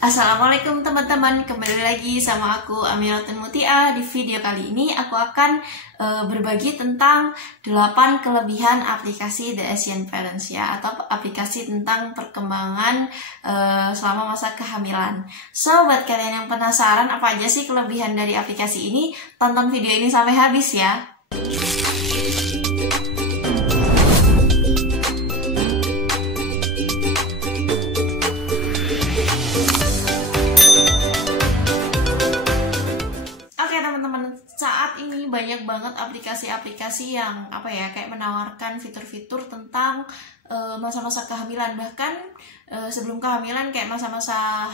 Assalamualaikum teman-teman, kembali lagi sama aku Amiratun Mutia. Di video kali ini aku akan berbagi tentang 8 kelebihan aplikasi The Asian Parents ya, atau aplikasi tentang perkembangan selama masa kehamilan. So, buat kalian yang penasaran apa aja sih kelebihan dari aplikasi ini, tonton video ini sampai habis ya. Saat ini banyak banget aplikasi-aplikasi yang kayak menawarkan fitur-fitur tentang masa-masa kehamilan, bahkan sebelum kehamilan kayak masa-masa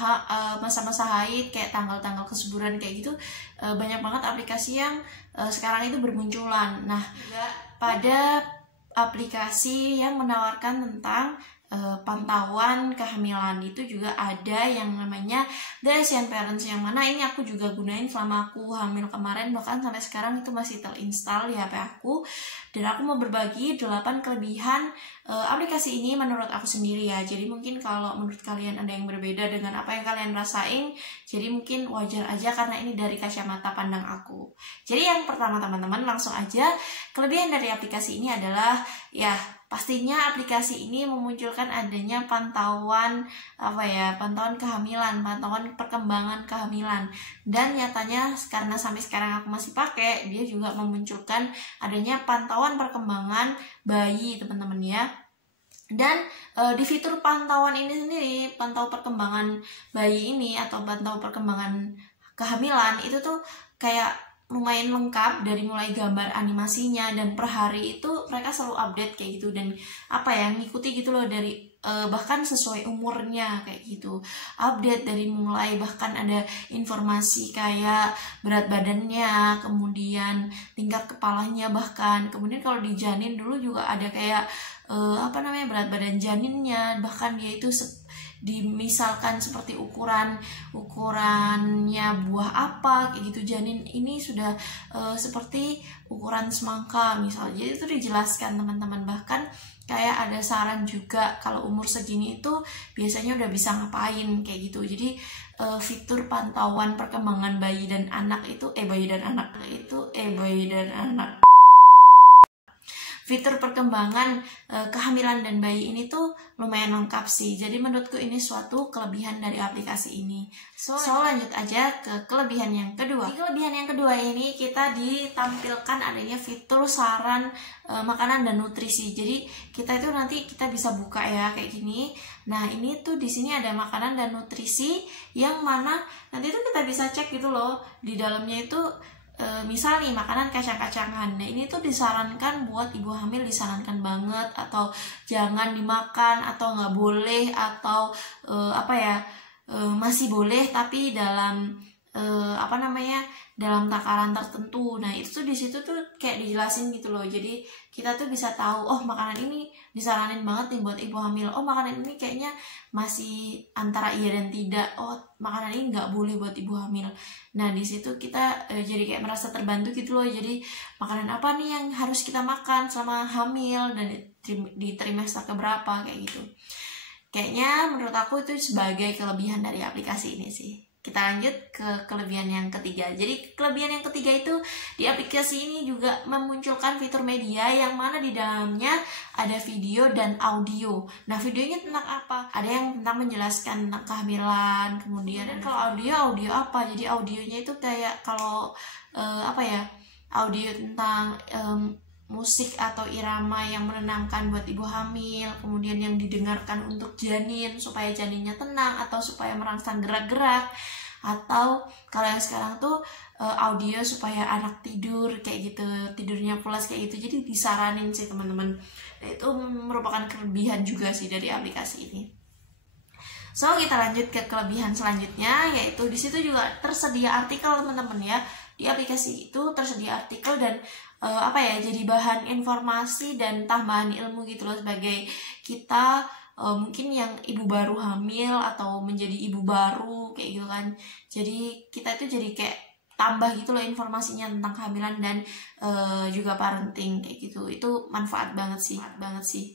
haid, kayak tanggal-tanggal kesuburan kayak gitu. Banyak banget aplikasi yang sekarang itu bermunculan. Nah, juga pada aplikasi yang menawarkan tentang pantauan kehamilan itu juga ada yang namanya The Asian Parents, yang mana ini aku juga gunain selama aku hamil kemarin, bahkan sampai sekarang itu masih terinstall di HP aku. Dan aku mau berbagi 8 kelebihan aplikasi ini menurut aku sendiri ya. Jadi mungkin kalau menurut kalian ada yang berbeda dengan apa yang kalian rasain, jadi mungkin wajar aja karena ini dari kacamata pandang aku. Jadi yang pertama teman-teman, langsung aja, kelebihan dari aplikasi ini adalah ya pastinya aplikasi ini memunculkan adanya pantauan kehamilan, pantauan perkembangan kehamilan. Dan nyatanya karena sampai sekarang aku masih pakai, dia juga memunculkan adanya pantauan perkembangan bayi teman-teman ya. Dan di fitur pantauan ini sendiri, pantau perkembangan bayi ini atau pantau perkembangan kehamilan itu tuh kayak lumayan lengkap, dari mulai gambar animasinya, dan per hari itu mereka selalu update kayak gitu, dan ngikuti gitu loh, dari bahkan sesuai umurnya kayak gitu, update dari mulai bahkan ada informasi kayak berat badannya, kemudian tingkat kepalanya, bahkan kemudian kalau di janin dulu juga ada kayak berat badan janinnya, bahkan dia itu dimisalkan seperti ukurannya buah apa kayak gitu, janin ini sudah seperti ukuran semangka misalnya. Jadi itu dijelaskan teman-teman, bahkan kayak ada saran juga kalau umur segini itu biasanya udah bisa ngapain kayak gitu. Jadi fitur pantauan perkembangan bayi dan anak fitur perkembangan kehamilan dan bayi ini tuh lumayan lengkap sih. Jadi menurutku ini suatu kelebihan dari aplikasi ini. So lanjut aja ke kelebihan yang kedua. Di kelebihan yang kedua ini kita ditampilkan adanya fitur saran makanan dan nutrisi. Jadi kita itu nanti kita bisa buka ya kayak gini. Nah, ini tuh di sini ada makanan dan nutrisi yang mana nanti tuh kita bisa cek gitu loh. Di dalamnya itu misal nih makanan kacang-kacangan, nah ini tuh disarankan buat ibu hamil, disarankan banget, atau jangan dimakan, atau nggak boleh, atau masih boleh tapi dalam dalam takaran tertentu. Nah itu tuh di situ tuh kayak dijelasin gitu loh. Jadi kita tuh bisa tahu, oh makanan ini disaranin banget nih buat ibu hamil, oh makanan ini kayaknya masih antara iya dan tidak, oh makanan ini nggak boleh buat ibu hamil. Nah di situ kita jadi kayak merasa terbantu gitu loh. Jadi makanan apa nih yang harus kita makan selama hamil dan di trimester keberapa kayak gitu. Kayaknya menurut aku itu sebagai kelebihan dari aplikasi ini sih. Kita lanjut ke kelebihan yang ketiga. Jadi kelebihan yang ketiga itu di aplikasi ini juga memunculkan fitur media yang mana di dalamnya ada video dan audio. Nah videonya tentang apa? Ada yang tentang menjelaskan tentang kehamilan, kemudian kalau audio apa? Jadi audionya itu kayak kalau audio tentang musik atau irama yang menenangkan buat ibu hamil, kemudian yang didengarkan untuk janin supaya janinnya tenang atau supaya merangsang gerak-gerak, atau kalau yang sekarang tuh audio supaya anak tidur kayak gitu, tidurnya pulas kayak gitu. Jadi disaranin sih teman-teman. Nah, itu merupakan kelebihan juga sih dari aplikasi ini. So kita lanjut ke kelebihan selanjutnya, yaitu di situ juga tersedia artikel teman-teman ya. Di aplikasi itu tersedia artikel dan jadi bahan informasi dan tambahan ilmu gitu loh, sebagai kita mungkin yang ibu baru hamil atau menjadi ibu baru kayak gitu kan. Jadi kita itu jadi kayak tambah gitu loh informasinya tentang kehamilan dan juga parenting kayak gitu. Itu manfaat banget sih.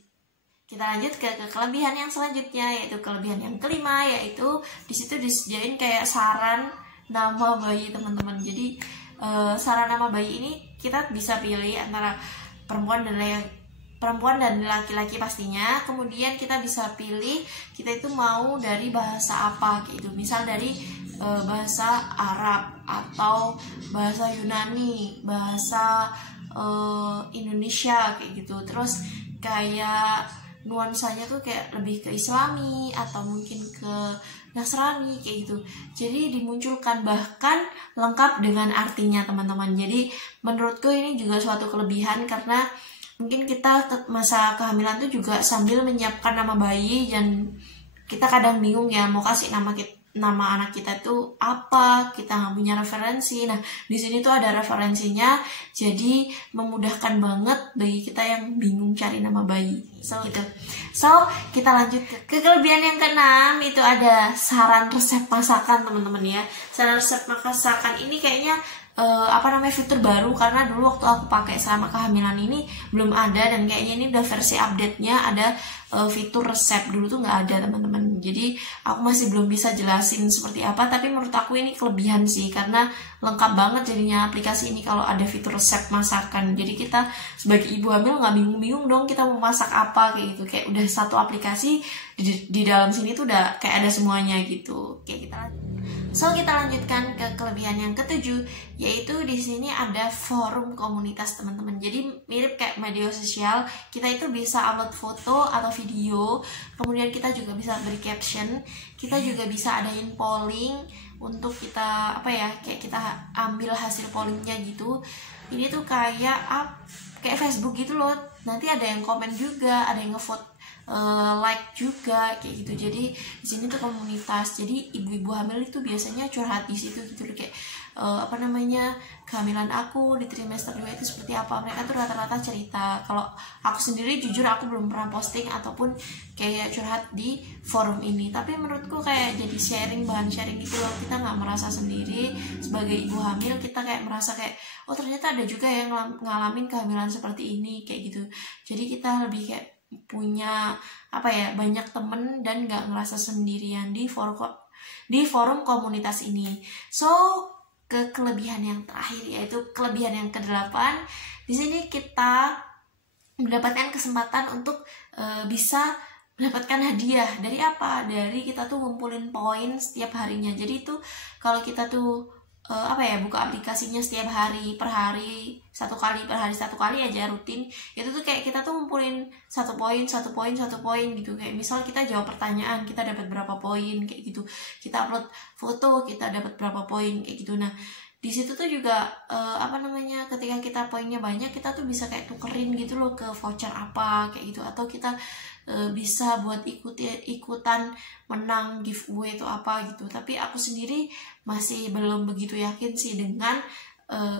Kita lanjut ke kelebihan yang selanjutnya, yaitu kelebihan yang kelima, yaitu di situ disediain kayak saran nama bayi teman-teman. Jadi saran nama bayi ini kita bisa pilih antara perempuan dan laki-laki pastinya. Kemudian kita bisa pilih kita itu mau dari bahasa apa kayak gitu. Misal dari bahasa Arab atau bahasa Yunani, bahasa Indonesia kayak gitu. Terus kayak nuansanya tuh kayak lebih ke Islami atau mungkin ke Nasrani kayak gitu. Jadi dimunculkan bahkan lengkap dengan artinya teman-teman. Jadi menurutku ini juga suatu kelebihan karena mungkin kita masa kehamilan tuh juga sambil menyiapkan nama bayi dan kita kadang bingung ya mau kasih nama anak kita tuh apa, kita nggak punya referensi. Nah di sini tuh ada referensinya, jadi memudahkan banget bagi kita yang bingung cari nama bayi. So kita lanjut ke kelebihan yang keenam, itu ada saran resep masakan teman-teman ya. Saran resep masakan ini kayaknya fitur baru, karena dulu waktu aku pakai selama kehamilan ini belum ada, dan kayaknya ini udah versi update-nya ada fitur resep. Dulu tuh nggak ada teman-teman, jadi aku masih belum bisa jelasin seperti apa, tapi menurut aku ini kelebihan sih karena lengkap banget jadinya aplikasi ini kalau ada fitur resep masakan. Jadi kita sebagai ibu hamil nggak bingung-bingung dong kita mau masak apa kayak gitu, kayak udah satu aplikasi di dalam sini tuh udah kayak ada semuanya gitu. Kayak kita lanjutkan ke kelebihan yang ketujuh, yaitu di sini ada forum komunitas teman-teman. Jadi mirip kayak media sosial, kita itu bisa upload foto atau video, kemudian kita juga bisa beri caption, kita juga bisa adain polling untuk kita kayak kita ambil hasil pollingnya gitu. Ini tuh kayak Facebook gitu loh. Nanti ada yang komen juga, ada yang ngevote like juga kayak gitu. Jadi di sini tuh komunitas. Jadi ibu-ibu hamil itu biasanya curhat di situ gitu loh, kayak kehamilan aku di trimester 2 itu seperti apa. Mereka tuh rata-rata cerita. Kalau aku sendiri jujur aku belum pernah posting ataupun kayak curhat di forum ini, tapi menurutku kayak jadi bahan sharing gitu loh. Kita nggak merasa sendiri sebagai ibu hamil, kita kayak merasa kayak oh ternyata ada juga yang ngalamin kehamilan seperti ini kayak gitu. Jadi kita lebih kayak punya banyak temen dan nggak ngerasa sendirian di forum komunitas ini. So ke kelebihan yang terakhir, yaitu kelebihan yang ke-8. Di sini kita mendapatkan kesempatan untuk bisa mendapatkan hadiah. Dari apa? Dari kita tuh ngumpulin poin setiap harinya. Jadi itu kalau kita tuh buka aplikasinya setiap hari, per hari satu kali aja rutin, itu tuh kayak kita tuh ngumpulin satu poin gitu. Kayak misal kita jawab pertanyaan, kita dapat berapa poin kayak gitu. Kita upload foto, kita dapat berapa poin kayak gitu. Nah di situ tuh juga ketika kita poinnya banyak, kita tuh bisa kayak tukerin gitu loh ke voucher apa kayak gitu, atau kita bisa buat ikutan menang giveaway itu apa gitu. Tapi aku sendiri masih belum begitu yakin sih dengan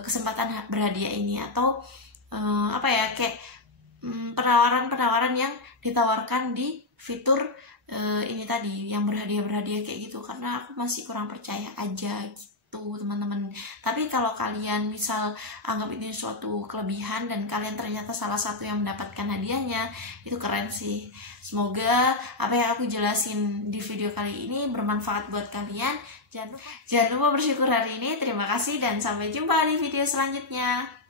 kesempatan berhadiah ini, atau penawaran yang ditawarkan di fitur ini tadi yang berhadiah kayak gitu, karena aku masih kurang percaya aja gitu teman-teman. Tapi kalau kalian misal anggap ini suatu kelebihan dan kalian ternyata salah satu yang mendapatkan hadiahnya, itu keren sih. Semoga apa yang aku jelasin di video kali ini bermanfaat buat kalian. Jangan lupa bersyukur hari ini. Terima kasih dan sampai jumpa di video selanjutnya.